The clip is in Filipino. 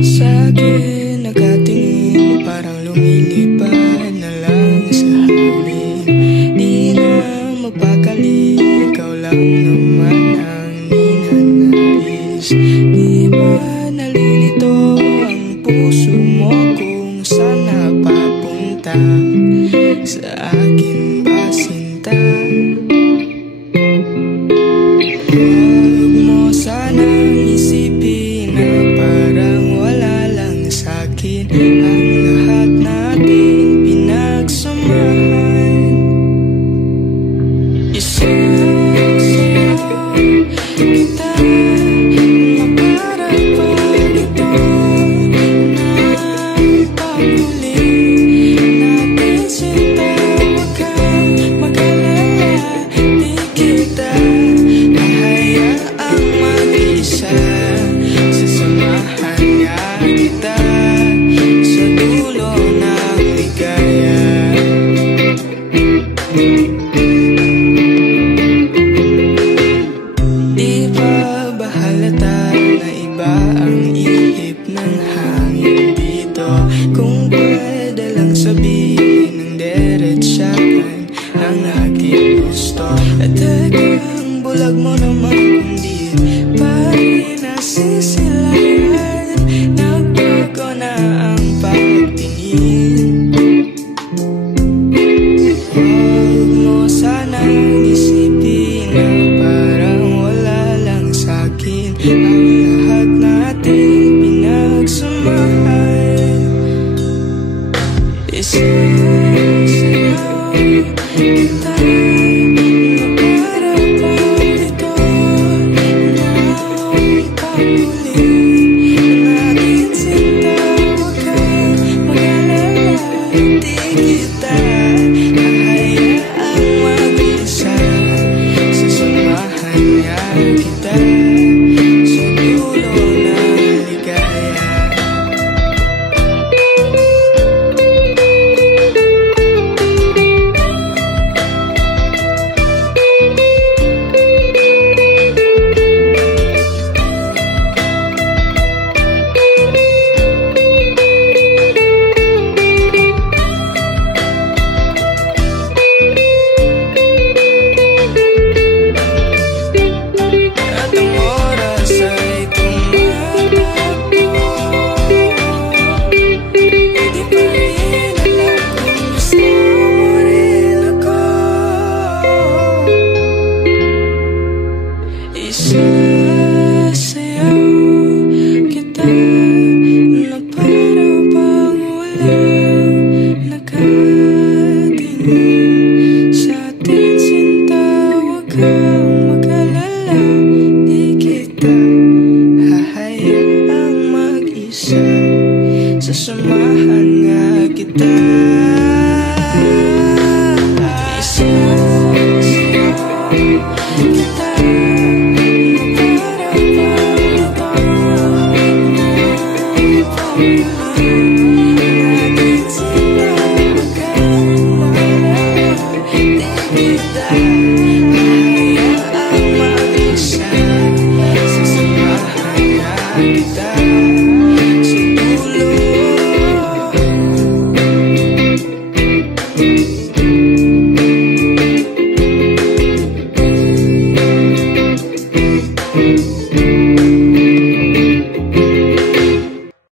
Sa'kin nakatingin, parang lumilipad na lang sa hangin. Di na magpakali, ikaw lang naman ang ninanais. Di ba nalilito ang puso mo kung saan napapunta? Sa akin ba sinta? Huwag mo sanang isipin na parang wala lang sa'kin ang lahat nating pinagsamahan. Isasayaw kita na para pag ito ng paghuli natin sinta. Huwag kang mag-alala, di kita hahayaang mag-isa. Sasamahan niya kita sa dulo ng ligaya. Di ba bahalata na iba ang ihip ng hangin dito? Kung pwede lang sabihin ng diretsahan ang aking gusto. At ang bulag mo naman kung di pa rin nasisilayan. Nagbago na ang pagtingin. Huwag mo sanang isipin na parang wala lang sa'kin ang lahat nating pinagsamahan. Isasayaw kita na para pag ito ng paghuli natin sinta. Huwag kang mag-alala, di kita hahayaang mag-isa. Sasamahan niya kita sa dulo ng ligaya. At ang oras ay tumatakbo, hindi pa rin alam kung gusto mo rin ako. Isasayaw kita na para bang walang nakatingin.